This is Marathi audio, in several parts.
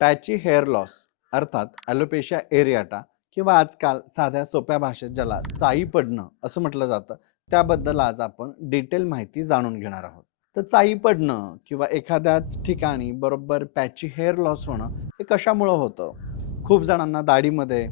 पॅची हेअर लॉस अर्थात ॲलोपेशिया एरियाटा किंवा आजकाल साध्या सोप्या भाषेत ज्याला चाई पडणं असं म्हटलं जातं, त्याबद्दल आज आपण डिटेल माहिती जाणून घेणार आहोत. तर चाई पडणं किंवा एखाद्याच ठिकाणी बरोबर पॅची हेअर लॉस होणं हे कशामुळं होतं? खूप जणांना दाढीमध्ये,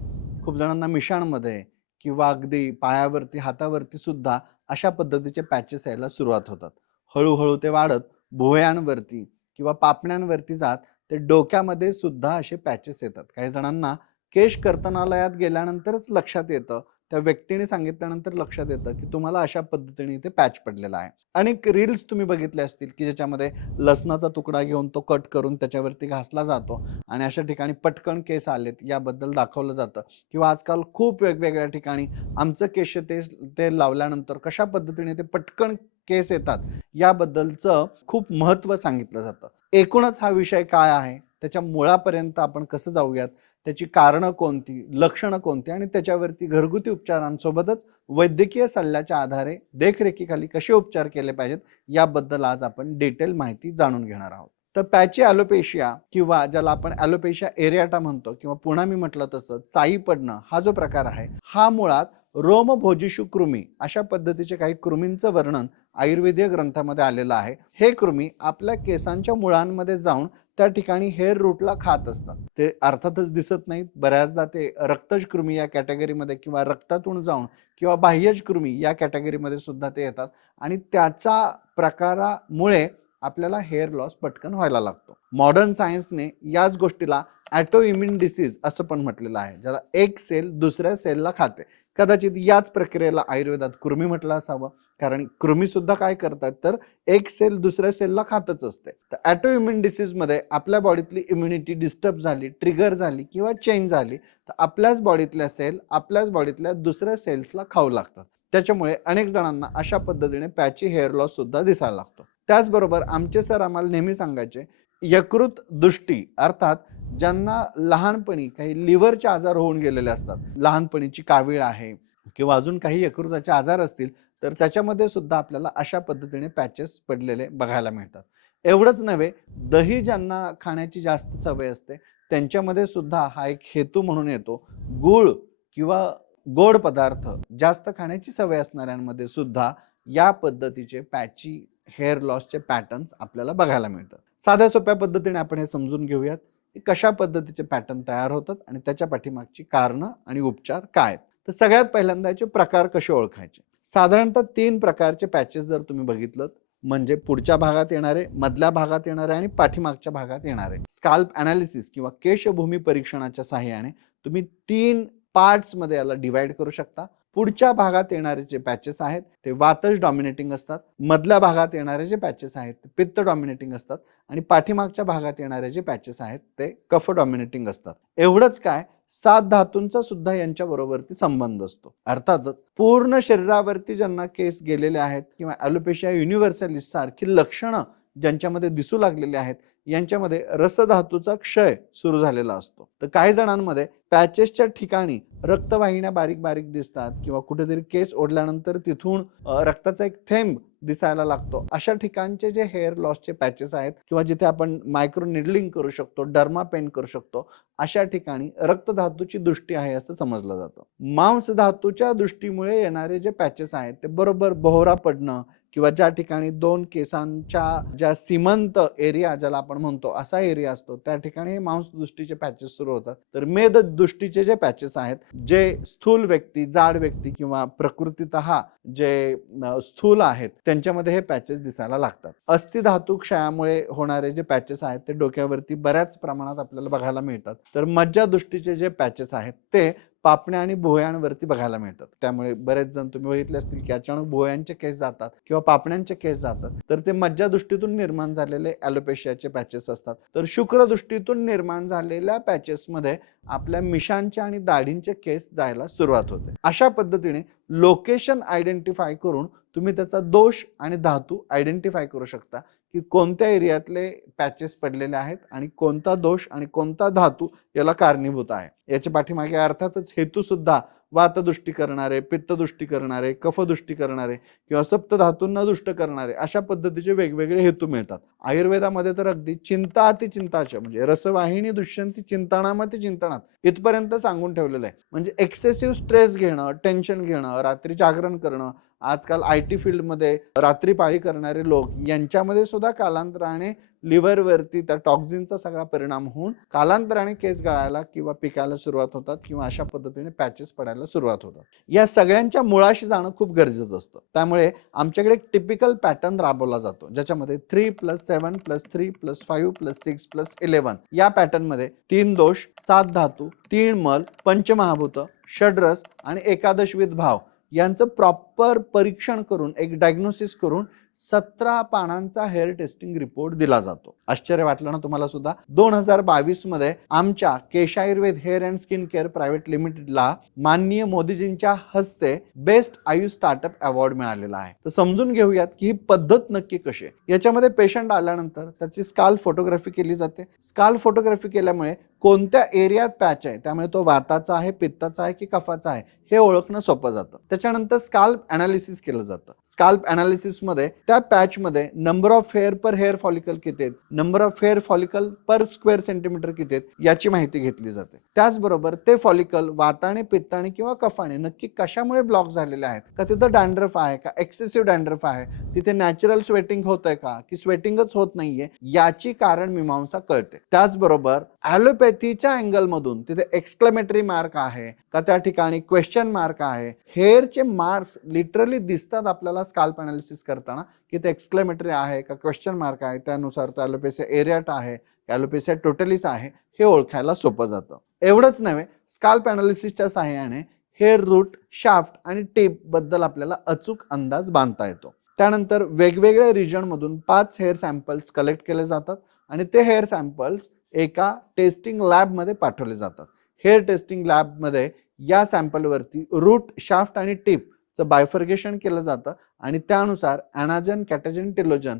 खूप जणांना मिशाणमध्ये किंवा अगदी पायावरती, हातावरती सुद्धा अशा पद्धतीचे पॅचेस यायला सुरुवात होतात. हळूहळू ते वाढत भुवयांवरती किंवा पापण्यांवरती जात ते डोक्यामध्ये सुद्धा असे पॅचेस येतात. काही जणांना केश कर्तनालयात गेल्यानंतरच लक्षात येतं, त्या व्यक्तीने सांगितल्यानंतर लक्षात येतं, की तुम्हाला अशा पद्धतीने इथे पॅच पडलेला आहे. अनेक रील्स तुम्ही बघितले असतील, की ज्याच्यामध्ये लसणाचा तुकडा घेऊन तो कट करून त्याच्यावरती घासला जातो आणि अशा ठिकाणी पटकन केस आलेत याबद्दल दाखवलं जातं. किंवा आजकाल खूप वेगवेगळ्या ठिकाणी आमचं केश तेल लावल्यानंतर कशा पद्धतीने ते पटकन केस येतात याबद्दलचं खूप महत्त्व सांगितलं जातं. एकूणच हा विषय काय आहे, त्याच्या मुळापर्यंत आपण कसं जाऊयात, त्याची कारणं कोणती, लक्षणं कोणती आणि त्याच्यावरती घरगुती उपचारांसोबतच वैद्यकीय सल्ल्याच्या आधारे देखरेखीखाली कसे उपचार केले पाहिजेत, याबद्दल आज आपण डिटेल माहिती जाणून घेणार आहोत. तर पॅची ॲलोपेशिया किंवा ज्याला आपण ॲलोपेशिया एरियाटा म्हणतो किंवा पुन्हा मी म्हटलं तसं चाई पडणं हा जो प्रकार आहे, हा मुळात रोमभोजिषू कृमी अशा पद्धतीचे काही कृमींचं वर्णन आयुर्वेदीय ग्रंथामध्ये आलेलं आहे. हे कृमी आपल्या केसांच्या मुळांमध्ये जाऊन त्या ठिकाणी हेअर रूटला खात असतात. ते अर्थातच दिसत नाहीत. बऱ्याचदा ते रक्तज कृमी या कॅटेगरीमध्ये किंवा रक्तातून जाऊन किंवा बाह्यज कृमी या कॅटेगरीमध्ये सुद्धा ते येतात आणि त्याच्या प्रकारामुळे आपल्याला हेअर लॉस पटकन व्हायला लागतो. मॉडर्न सायन्सने याच गोष्टीला ऑटो इम्यून डिसीज असं पण म्हटलेलं आहे, ज्याला एक सेल दुसऱ्या सेलला खाते. कदाचित याच प्रक्रियेला आयुर्वेदात कृमी म्हटलं असावं, कारण कृमी सुद्धा काय करतात तर एक सेल दुसऱ्या सेलला खातच असते. तर ऑटो इम्युन डिसीज मध्ये आपल्या बॉडीतली इम्युनिटी डिस्टर्ब झाली, ट्रिगर झाली किंवा चेंज झाली तर आपल्याच बॉडीतल्या सेल आपल्याच बॉडीतल्या दुसऱ्या सेल्सला खाऊ लागतात. त्याच्यामुळे अनेक जणांना अशा पद्धतीने पॅची हेअर लॉस सुद्धा दिसायला लागतो. त्याचबरोबर आमचे सर आम्हाला नेहमी सांगायचे, यकृत दृष्टी अर्थात ज्यांना लहानपणी काही लिव्हरचे आजार होऊन गेलेले असतात, लहानपणीची कावीळ आहे किंवा अजून काही यकृताचे आजार असतील, तर त्याच्यामध्ये सुद्धा आपल्याला अशा पद्धतीने पॅचेस पडलेले बघायला मिळतात. एवढंच नव्हे, दही ज्यांना खाण्याची जास्त सवय असते त्यांच्यामध्ये सुद्धा हा एक हेतू म्हणून येतो. गूळ किंवा गोड पदार्थ जास्त खाण्याची सवय असणाऱ्यांमध्ये सुद्धा या पद्धतीचे पॅची हेअर लॉसचे पॅटर्न्स आपल्याला बघायला मिळतात. साध्या सोप्या पद्धतीने आपण हे समजून घेऊयात की कशा पद्धतीचे पॅटर्न तयार होतात आणि त्याच्या पाठीमागची कारणं आणि उपचार काय आहेत. तर सगळ्यात पहिल्यांदा याचे प्रकार कसे ओळखायचे. साधारणतः 3 प्रकारचे पॅचेस जर तुम्ही बघितलं, म्हणजे पुढच्या भागात येणारे, मधल्या भागात येणारे आणि पाठीमागच्या भागात येणारे. स्काल्प एनालिसिस किंवा केशभूमी परीक्षणाच्या सहाय्याने तुम्ही 3 पार्ट्स मध्ये याला डिवाइड करू शकता. पुढच्या भागात येणारे जे पॅचेस आहेत ते वातज डॉमिनेटिंग असतात, मधल्या भागात येणारे जे पॅचेस आहेत ते पित्त डॉमिनेटिंग असतात आणि पाठीमागच्या भागात येणारे जे पॅचेस आहेत ते कफ डॉमिनेटिंग असतात. एवढंच काय, 7 धातूंचा सुद्धा यांच्या बरोबरती संबंध असतो. अर्थातच पूर्ण शरीरावरती ज्यांना केस गेलेले आहेत किंवा ॲलोपेशिया युनिव्हर्सॅलिस सारखी लक्षणं ज्यांच्यामध्ये दिसू लागलेली आहेत, यांच्यामध्ये रसधातूचा क्षय सुरू झालेला असतो. तर काही जणांमध्ये पॅचेसच्या ठिकाणी रक्तवाहिन्या बारीक बारीक दिसतात किंवा कुठेतरी केस ओढल्यानंतर तिथून रक्ताचा एक थेंब दिसायला लागतो. अशा ठिकाणचे जे हेअर लॉसचे पॅचेस आहेत किंवा जिथे आपण मायक्रो निडलिंग करू शकतो, डर्मा पेन करू शकतो, अशा ठिकाणी रक्तधातूची दृष्टी आहे असं समजलं जातं. मांस धातूच्या दृष्टीमुळे येणारे जे पॅचेस आहेत ते बरोबर बोहरा पडणं किंवा ज्या ठिकाणी 2 केसांच्या ज्या सीमंत एरिया ज्याला आपण म्हणतो असा एरिया असतो, त्या ठिकाणी हे मांस दृष्टीचे पॅचेस सुरू होतात. तर मेद दृष्टीचे जे पॅचेस आहेत, जे स्थूल व्यक्ती, जाड व्यक्ती किंवा प्रकृतीतः जे स्थूल आहेत त्यांच्यामध्ये हे पॅचेस दिसायला लागतात. अस्थिधातू क्षयामुळे होणारे जे पॅचेस आहेत ते डोक्यावरती बऱ्याच प्रमाणात आपल्याला बघायला मिळतात. तर मज्जा दृष्टीचे जे पॅचेस आहेत ते पापण्या आणि भुवयांवरती बघायला मिळतात. त्यामुळे बरेच जण तुम्ही बघितले असतील की अचानक भुवयांचे केस जातात किंवा पापण्यांचे केस जातात, तर ते मज्जा दृष्टीतून निर्माण झालेले ॲलोपेशियाचे पॅचेस असतात. तर शुक्र दृष्टीतून निर्माण झालेल्या पॅचेस मध्ये आपल्या मिशांचे आणि दाढींचे केस जायला सुरुवात होते. अशा पद्धतीने लोकेशन आयडेंटिफाय करून तुम्ही त्याचा दोष आणि धातू आयडेंटिफाय करू शकता की कोणत्या एरियातले पॅचेस पडलेले आहेत आणि कोणता दोष आणि कोणता धातू याला कारणीभूत आहे. याच्या पाठीमागे अर्थातच हेतू सुद्धा वातदुष्टी करणारे, पित्तदुष्टी करणारे, कफदुष्टी करणारे किंवा सप्तधातूंना दुष्ट करणारे अशा पद्धतीचे वेगवेगळे हेतू मिळतात. आयुर्वेदामध्ये तर अगदी चिंता अति चिंताच म्हणजे रसवाहिनी दुष्यंती चिंतनामती चिंतनात इथपर्यंत सांगून ठेवलेलं आहे. म्हणजे एक्सेसिव्ह स्ट्रेस घेणं, टेन्शन घेणं, रात्री जागरण करणं, आजकाल IT फील्डमध्ये रात्री पाळी करणारे लोक यांच्यामध्ये सुद्धा कालांतराने लिव्हरवरती त्या टॉक्झिनचा सगळा परिणाम होऊन कालांतराने केस गळायला किंवा पिकायला सुरुवात होतात किंवा अशा पद्धतीने पॅचेस पडायला सुरुवात होतात. या सगळ्यांच्या मुळाशी जाणं खूप गरजेचं असतं. त्यामुळे आमच्याकडे एक टिपिकल पॅटर्न राबवला जातो ज्याच्यामध्ये 3+7+3+5+6+11 या पॅटर्न मध्ये 3 दोष, 7 धातू, 3 मल, पंचमहाभूत, षड्रस आणि एकादशविध भाव यांचं प्रॉपर परीक्षण करून एक डायग्नोसिस करून 17 पानांचा हेअर टेस्टिंग रिपोर्ट दिला जातो. आश्चर्य वाटलं ना तुम्हाला सुद्धा? 2022 मध्ये आमच्या Kesh Ayurveda hair and skin care private लिमिटेडला माननीय मोदीजींच्या हस्ते बेस्ट आयु स्टार्टअप अवॉर्ड मिळालेला आहे. तर समजून घेऊयात की ही पद्धत नक्की कशी आहे. याच्यामध्ये पेशंट आल्यानंतर त्याची स्काल्प फोटोग्राफी केली जाते. स्काल्प फोटोग्राफी केल्यामुळे कोणत्या एरियात पॅच आहे, त्यामुळे तो वाताचा आहे, पित्ताचा आहे की कफाचा आहे हे ओळखणं सोपं जातं. त्याच्यानंतर स्काल्प अनालिसिस केलं जातं. स्काल्प अनालिसिस मध्ये त्या पॅच मध्ये number of hair per hair follicle किती आहेत, number of hair follicle per square centimetre किती आहेत याची माहिती घेतली जाते. त्याचबरोबर ते फॉलिकल वाताने, पित्ताने किंवा कफाने नक्की कशामुळे ब्लॉक झालेले आहेत, का तिथं डॅन्ड्रफ आहे का, एक्सेसिव्ह डॅन्ड्रफ आहे, तिथे नॅचरल स्वेटिंग होतंय का की स्वेटिंगच होत नाहीये याची कारण मीमांसा कळते. त्याचबरोबर ॲलोपॅथीच्या अँगल मधून तिथे एक्सक्लेमेटरी मार्क आहे का, त्या ठिकाणी क्वेश्चन मार्क आहे. हेअरचे मार्क्स लिटरली दिसतात आपल्याला स्काल्प अनालिसिस करताना की ते एक्सक्लेमेटरी आहे का क्वेश्चन मार्क आहे, त्यानुसार तो ॲलोपेसिया एरियाटा आहे, ॲलोपेसिया टोटलिस आहे हे ओळखायला सोपं जातं. एवढंच नव्हे, स्काल्प अनालिसिसच्या सहाय्याने हेअर रूट, शाफ्ट आणि टिप बद्दल आपल्याला अचूक अंदाज बांधता येतो. त्यानंतर वेगवेगळ्या रिजन मधून 5 हेअर सॅम्पल्स कलेक्ट केले जातात आणि ते हेअर सॅम्पल्स एका टेस्टिंग लॅब मध्ये पाठवले जातात. हेअर टेस्टिंग लॅब मध्ये या सॅम्पलवरती रूट, शाफ्ट आणि टिपचं बायफर्गेशन केलं जातं आणि त्यानुसार ॲनाजन, कॅटाजन, टेलोजन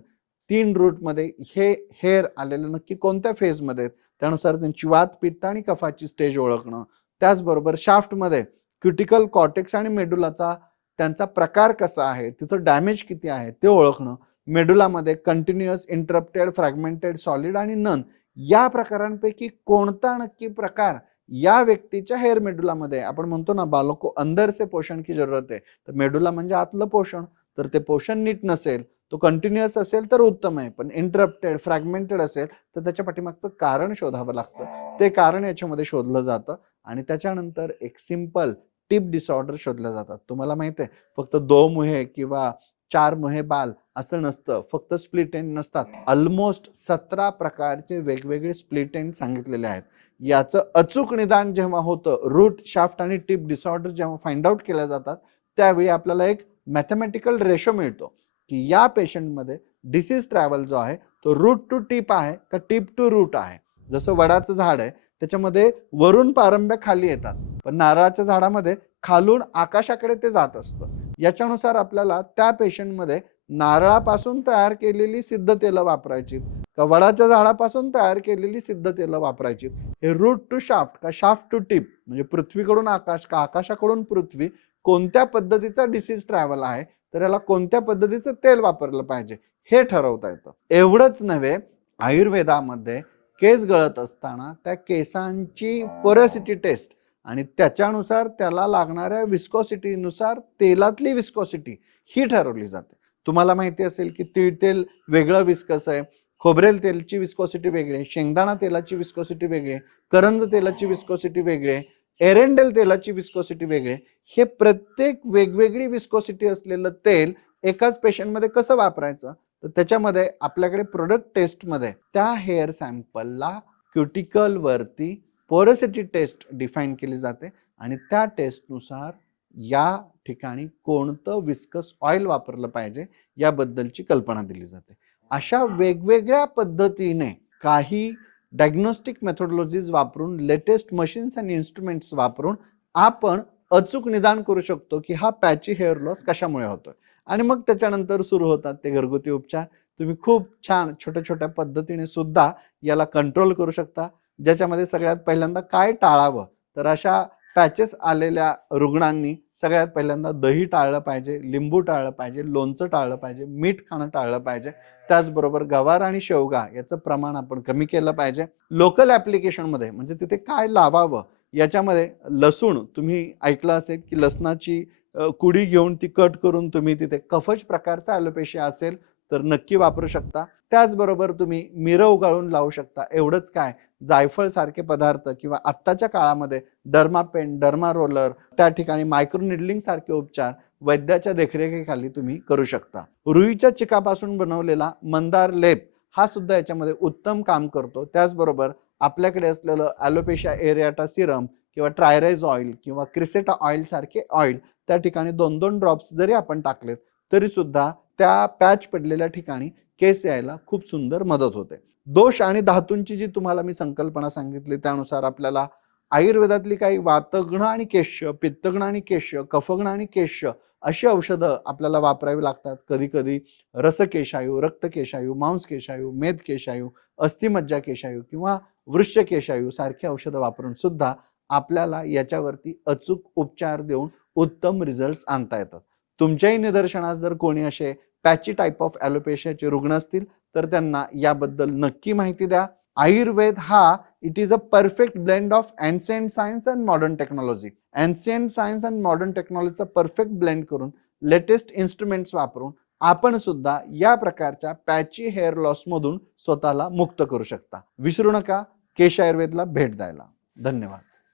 3 रूट मध्ये हे हेअर आलेले नक्की कोणत्या फेज मध्ये त्यानुसार त्यांची वात, पित्त आणि कफाची स्टेज ओळखणं. त्याचबरोबर शाफ्ट मध्ये क्युटिकल, कॉर्टेक्स आणि मेडुलाचा त्यांचा प्रकार कसा आहे, तिथं डॅमेज किती आहे ते ओळखणं. मेडुलामध्ये कंटिन्युअस, इंटरप्टेड, फ्रॅगमेंटेड, सॉलिड आणि नन या प्रकारांपैकी कोणता नक्की प्रकार या व्यक्तीच्या हेअर मेडुलामध्ये, आपण म्हणतो ना बालों को अंदर से पोषण की जरूरत है, तर मेडुला म्हणजे आतलं पोषण, तर ते पोषण नीट नसेल, तो कंटिन्युअस असेल तर उत्तम आहे, पण इंटरप्टेड, फ्रॅगमेंटेड असेल तर त्याच्या पाठीमागचं कारण शोधावं लागतं. ते कारण याच्यामध्ये शोधलं जातं आणि त्याच्यानंतर एक सिंपल टिप डिसऑर्डर शोधले जातात. तुम्हाला माहिती आहे, फक्त 2 मुहे किंवा 4 मुहे बाल असं नसतं, फक्त स्प्लिट एंड नसतात. ऑलमोस्ट 17 प्रकारचे वेगवेगळे स्प्लिट एंड सांगितलेले आहेत. याचं अचूक निदान जेव्हा होतं, रूट, शाफ्ट आणि टिप डिसऑर्डर जेव्हा फाइंड आउट केल्या जातात, त्यावेळी आपल्याला एक मॅथमॅटिकल रेशो मिळतो की या पेशंटमध्ये डिसीज ट्रॅव्हल जो आहे तो रूट टू टिप आहे का टिप टू रूट आहे. जसं वडाचं झाड आहे त्याच्यामध्ये वरून पारंब्या खाली येतात, पण नारळाच्या झाडामध्ये खालून आकाशाकडे ते जात असतं. याच्यानुसार आपल्याला त्या पेशंटमध्ये नारळापासून तयार केलेली सिद्ध तेलं वापरायची का वडाच्या झाडापासून तयार केलेली सिद्ध तेलं वापरायची, हे रूट टू शाफ्ट का शाफ्ट टू टिप म्हणजे पृथ्वीकडून आकाश का आकाशाकडून पृथ्वी, कोणत्या पद्धतीचा डिसीज ट्रॅव्हल आहे तर याला कोणत्या पद्धतीचं तेल वापरलं पाहिजे हे ठरवता येतं. एवढंच नव्हे, आयुर्वेदामध्ये केस गळत असताना त्या केसांची पोरोसिटी टेस्ट आणि त्याच्यानुसार त्याला लागणाऱ्या विस्कोसिटीनुसार तेलातली विस्कोसिटी ही ठरवली जाते. तुम्हाला माहिती असेल की तीळ तेल वेगळं विस्कस आहे, खोबरेल तेलची विस्कोसिटी वेगळी आहे, शेंगदाणा तेलाची विस्कोसिटी वेगळी आहे, करंज तेलाची विस्कोसिटी वेगळी आहे, एरेंडेल तेलाची विस्कोसिटी वेगळी आहे. हे प्रत्येक वेगवेगळी विस्कोसिटी असलेलं तेल एकाच पेशंटमध्ये कसं वापरायचं, तर त्याच्यामध्ये आपल्याकडे प्रोडक्ट टेस्टमध्ये त्या हेअर सॅम्पलला क्युटिकल वरती पोरोसिटी टेस्ट डिफाईन केली जाते आणि त्या टेस्टनुसार या ठिकाणी कोणतं विस्कस ऑइल वापरलं पाहिजे याबद्दलची कल्पना दिली जाते. अशा वेगवेगळ्या पद्धतीने काही डायग्नोस्टिक मेथोडॉलॉजीज वापरून, लेटेस्ट मशीन्स आणि इन्स्ट्रुमेंट्स वापरून आपण अचूक निदान करू शकतो की हा पॅची हेअर लॉस कशामुळे होतोय. आणि मग त्याच्यानंतर सुरू होतात ते घरगुती उपचार, तुम्ही खूप छान छोट्या छोट्या पद्धतीने सुद्धा याला कंट्रोल करू शकता, ज्याच्यामध्ये सगळ्यात पहिल्यांदा काय टाळावं, तर अशा पॅचेस आलेल्या रुग्णांनी सगळ्यात पहिल्यांदा दही टाळलं पाहिजे, लिंबू टाळलं पाहिजे, लोणचं टाळलं पाहिजे, मीठ खाणं टाळलं पाहिजे. त्याचबरोबर गवार आणि शेवगा याचं प्रमाण आपण कमी केलं पाहिजे. लोकल ॲप्लिकेशनमध्ये म्हणजे तिथे काय लावावं याच्यामध्ये लसूण, तुम्ही ऐकलं असेल की लसणाची कुडी घेऊन ती कट करून तुम्ही तिथे कफज प्रकारचा ॲलोपेशिया असेल तर नक्की वापरू शकता. त्याचबरोबर तुम्ही मिरं उगाळून लावू शकता. एवढंच काय, जायफळ सारखे पदार्थ किंवा आत्ताच्या काळामध्ये डर्मा पेन, डर्मा रोलर, त्या ठिकाणी मायक्रो निडलिंग सारखे उपचार वैद्याच्या देखरेखीखाली तुम्ही करू शकता. रुईच्या चिकापासून बनवलेला मंदार लेप हा सुद्धा याच्यामध्ये उत्तम काम करतो. त्याचबरोबर आपल्याकडे असलेलं ॲलोपेशिया एरियाटा सिरम किंवा ट्रायराइज ऑइल किंवा क्रिसेटा ऑइल सारखे ऑइल त्या ठिकाणी 2-2 ड्रॉप्स जरी आपण टाकलेत तरी सुद्धा त्या पॅच पडलेल्या ठिकाणी केस यायला खूप सुंदर मदत होते. दोष आणि धातूंची जी तुम्हाला मी संकल्पना सांगितली त्यानुसार आपल्याला आयुर्वेदातली काही वातग्न आणि केश्य, पित्तग्न आणि केश्य, कफग्न आणि केश्य अशी औषधं आपल्याला वापरावी लागतात. कधी-कधी रसकेशायू, रक्तकेशायू, मांसकेशायू, मेदकेशायू, अस्थिमज्जा केशायू किंवा वृषकेशायू सारखी औषधं वापरून सुद्धा आपल्याला याच्यावरती अचूक उपचार देऊन उत्तम रिझल्ट्स आणता येतात. तुमच्याही निदर्शनास जर कोणी असे पॅची टाइप ऑफ ॲलोपेशियाचे रुग्ण असतील तर त्यांना याबद्दल नक्की माहिती द्या. आयुर्वेद हा it is a perfect blend of ancient science and modern technology. Ancient science and modern टेक्नॉलॉजीचा परफेक्ट ब्लेंड करून लेटेस्ट इन्स्ट्रुमेंट्स वापरून आपण सुद्धा या प्रकारच्या पॅची हेअर लॉस मधून स्वतःला मुक्त करू शकता. विसरू नका केश आयुर्वेदला भेट द्यायला. धन्यवाद.